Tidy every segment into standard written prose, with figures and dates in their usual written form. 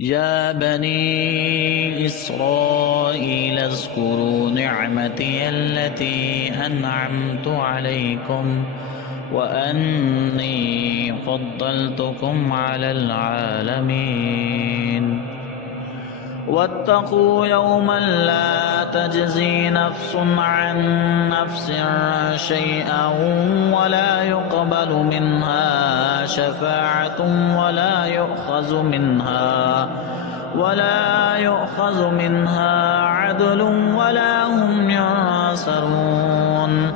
يا بني إسرائيل اذكروا نعمتي التي أنعمت عليكم وأني فضلتكم على العالمين. واتقوا يوما لا تجزي نفس عن نفس شيئا ولا يقبل منها شفاعة ولا يؤخذ منها عدل ولا هم ينصرون.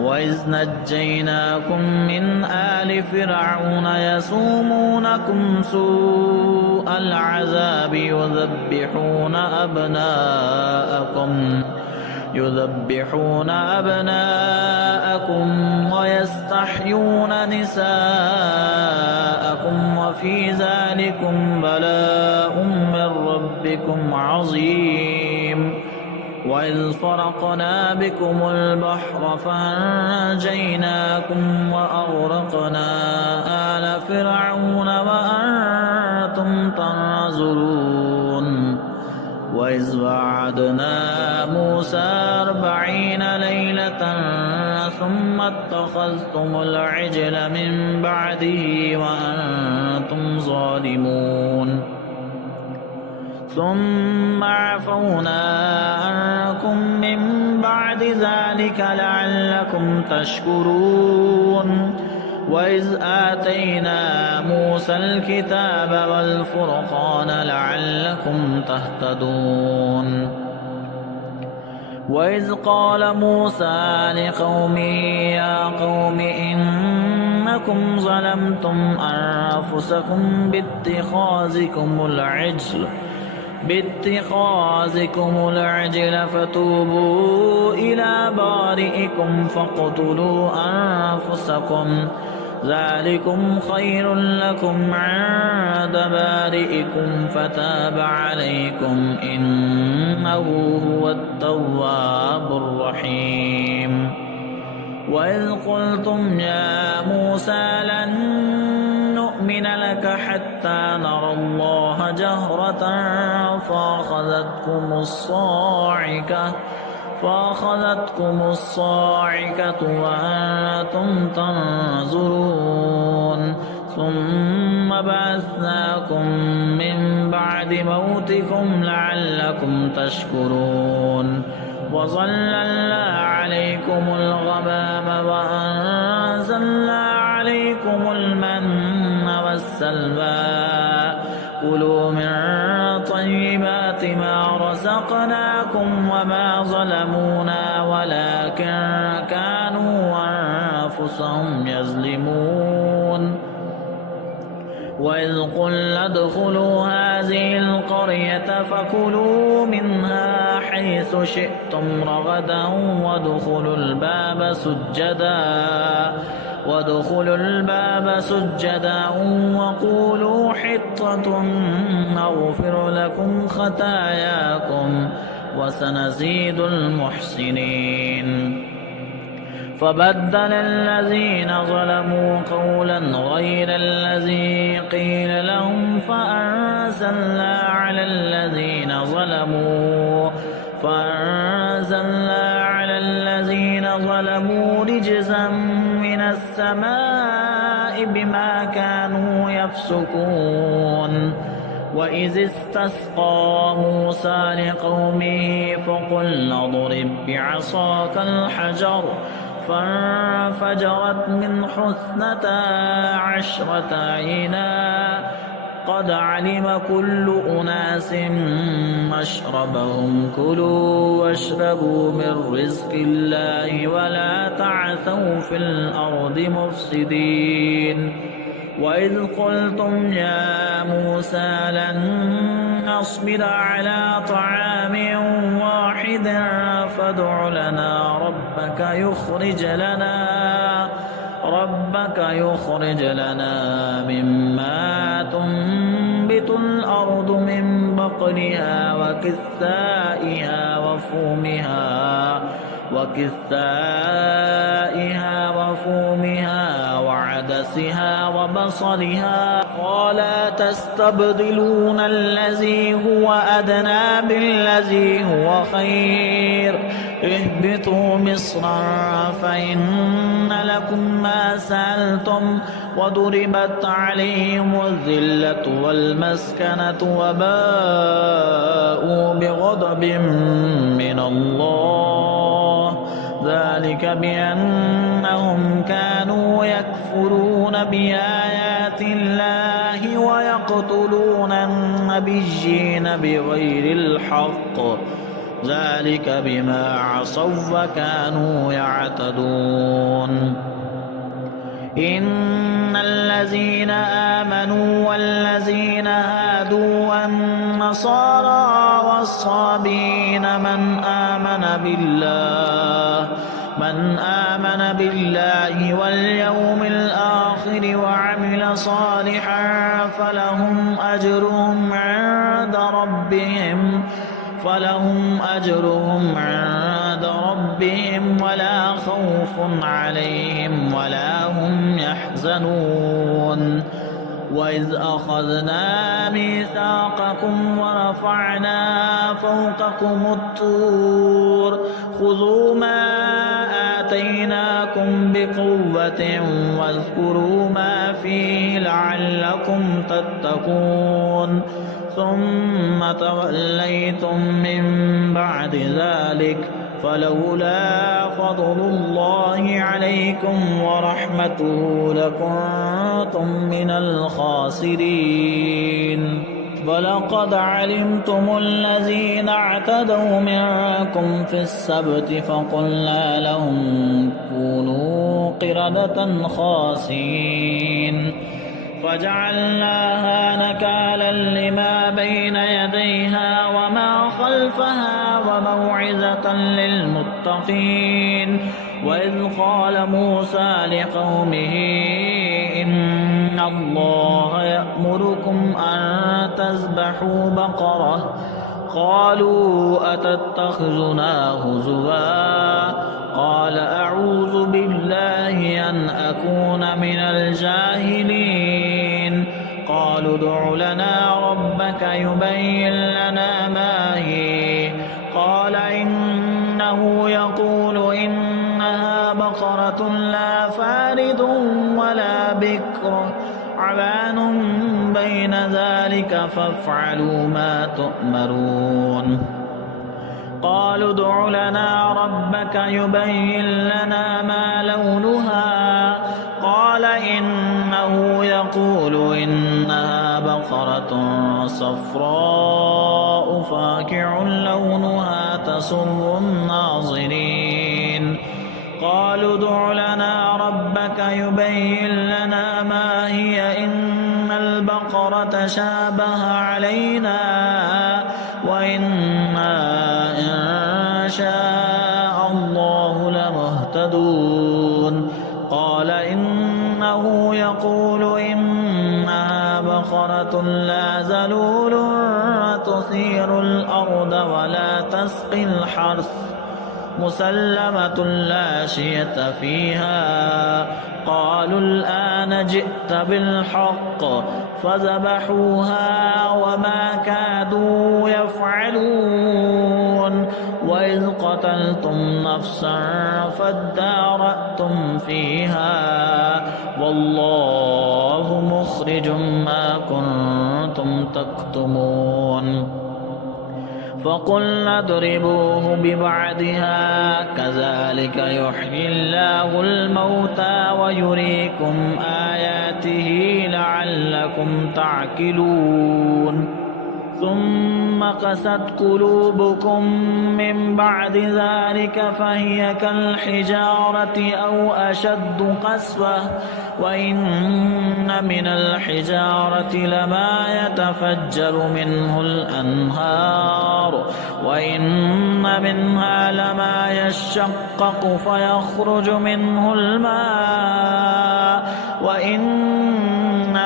وإذ نجيناكم من آل فرعون يسومونكم سوء العذاب يذبحون أبناءكم ويستحيون نساءكم وفي ذلكم بلاء من ربكم عظيم. وإذ فرقنا بكم البحر فأنجيناكم وأغرقنا آل فرعون وأنتم تنظرون. وإذ وعدنا موسى 40 ليلة ثم اتخذتم العجل من بعده وأنتم ظالمون. ثم عفونا عنكم من بعد ذلك لعلكم تشكرون. وإذ آتينا موسى الكتاب والفرقان لعلكم تهتدون. وإذ قال موسى لقومه يا قوم إنكم ظلمتم أنفسكم باتخاذكم العجل فتوبوا إلى بارئكم فاقتلوا أنفسكم ذلكم خير لكم عند بارئكم فتاب عليكم إنه هو التواب الرحيم. وإذ قلتم يا موسى لن نؤمن لك حتى نرى الله جهرة فأخذتكم الصاعقة وأنتم تنظرون. ثم بعثناكم من بعد موتكم لعلكم تشكرون. وظللنا عليكم الغمام وأنزلنا عليكم المن والسلوى كلوا من طيبات ما رزقناكم وما ظلمونا ولكن كانوا أنفسهم يظلمون. وإذ قلنا ادخلوا هذه القرية فكلوا منها حيث شئتم رغدا وادخلوا الباب سجدا وقولوا حطة نغفر لكم خطاياكم وسنزيد المحسنين. فبدل الذين ظلموا قولا غير الذي قيل لهم فأنزلنا على الذين ظلموا رجزا من السماء بما كانوا يفسقون. وإذ استسقى موسى لقومه فقلنا اضرب بعصاك الحجر فانفجرت من 12 عينا قد علم كل أناس مشربهم كلوا واشربوا من رزق الله ولا تعثوا في الأرض مفسدين. وإذ قلتم يا موسى لن نصبر على طعام واحد فادع لنا ربك يخرج لنا مما تنبت الأرض من بقلها وكثائها وفومها وعدسها حواسها وبصرها. قال تستبدلون الذي هو أدنى بالذي هو خير اهبطوا مصرا فإن لكم ما سألتم وضربت عليهم الذلة والمسكنة وباءوا بغضب من الله ذلك بأنهم كانوا يكفرون بآيات الله ويقتلون النبيين بغير الحق ذلك بما عصوا وكانوا يعتدون. إن الذين آمنوا والذين هادوا والنصارى والصابين من آمن بالله واليوم الآخر وعمل صالحا فلهم أجرهم عند ربهم ولا خوف عليهم ولا هم يحزنون. وإذ أخذنا ميثاقكم ورفعنا فوقكم الطور خذوا ما آتيناكم بقوة واذكروا ما فيه لعلكم تتقون ثم توليتم من بعد ذلك فلولا فضل الله عليكم ورحمته لكنتم من الخاسرين. ولقد علمتم الذين اعتدوا منكم في السبت فقلنا لهم كونوا قردة خاسئين فجعلناها نكالا لما بين يديها وما خلفها وموعظة للمتقين. وإذ قال موسى لقومه إن الله يأمركم أن تذبحوا بقرة قالوا أتتخذنا هزوا قال أعوذ بالله أن أكون من الجاهلين. قالوا ادع لنا ربك يبين لنا ما هي قال إنه يقول إنها بقرة لا فارض ولا بكر عوان بين ذلك فافعلوا ما تؤمرون. قالوا ادع لنا ربك يبين لنا ما لونها قال إنه يقول إنها بقرة صفراء فاقع لونها تسر الناظرين. قالوا ادع لنا ربك يبين لنا ما هي إن البقرة شابه علينا وإنا إن شاء الله لمهتدون. قال إنه يقول إنها بقرة لا ذلول تثير الأرض ولا تسقي الحرث مسلمة لا شية فيها. قالوا الآن جئت بالحق فذبحوها وما كادوا يفعلون. وإذ قتلتم نفسا فادارأتم فيها والله مخرج ما كنتم تكتمون. فقلنا اضربوه ببعضها كذلك يحيي الله الموتى ويريكم آياته لعلكم تعقلون. ثم قست قلوبكم من بعد ذلك فهي كالحجارة أو أشد قسوة وإن من الحجارة لما يتفجر منه الأنهار وإن منها لما يشقق فيخرج منه الماء وإن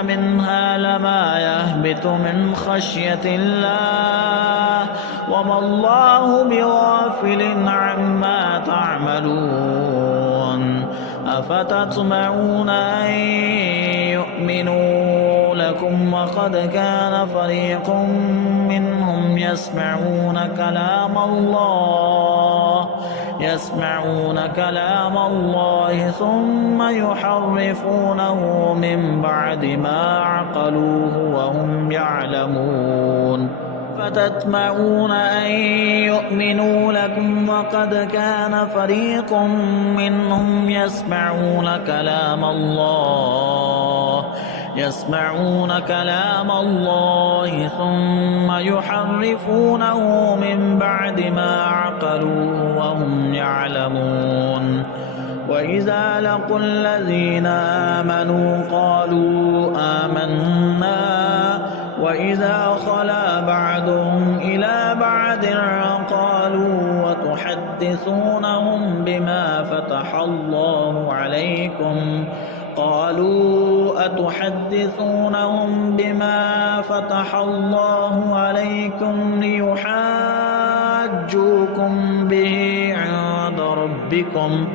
منها لما يهبط من خشية الله وما الله بغافل عما تعملون. أفتطمعون أن يؤمنوا لكم وقد كان فريق منهم يسمعون كلام الله ثم يحرفونه من بعد ما عقلوه وهم يعلمون. فتطمعون أن يؤمنوا لكم وقد كان فريق منهم يسمعون كلام الله ثم يحرفونه من بعد ما عقلوه وهم يعلمون. وإذا لقوا الذين آمنوا قالوا آمنا وإذا خلا بعضهم إلى بعض قالوا أتحدثونهم بما فتح الله عليكم ليحاجوكم به عند ربكم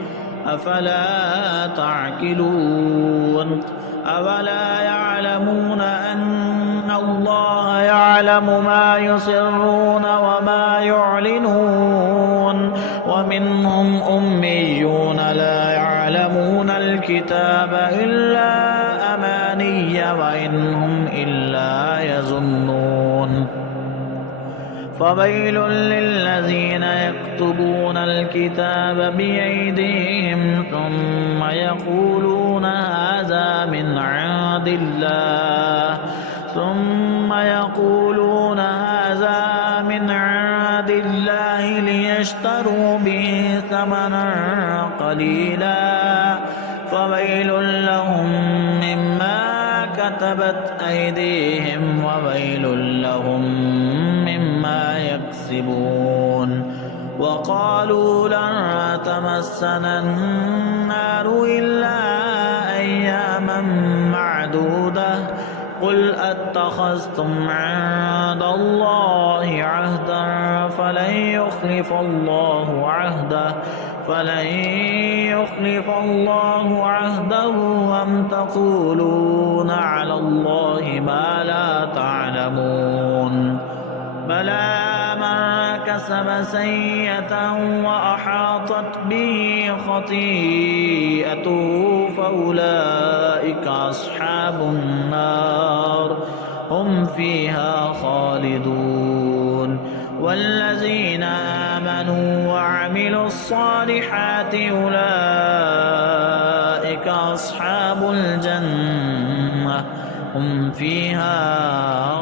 أفلا تعقلون. أولا يعلمون أن الله يعلم ما يسرون وما يعلنون. ومنهم أميون لا يعلمون الكتاب إلا أماني وإن هم إلا يظنون. فويل للذين يكتبون الكتاب بأيديهم ثم يقولون هذا من عند الله ليشتروا به ثمنا قليلا فويل لهم مما كتبت أيديهم وويل لهم مما يكسبون. وقالوا لن تمسنا النار إلا أياما معدودة قل أتخذتم عند الله عهدا فلن يخلف الله عهده أم تقولون على الله ما لا تعلمون. بلى من كسب سيئة وأحاطت به خطيئته فأولئك أصحاب النار هم فيها خالدون. والذين آمنوا وعملوا الصالحات أولئك أصحاب الجنة هم فيها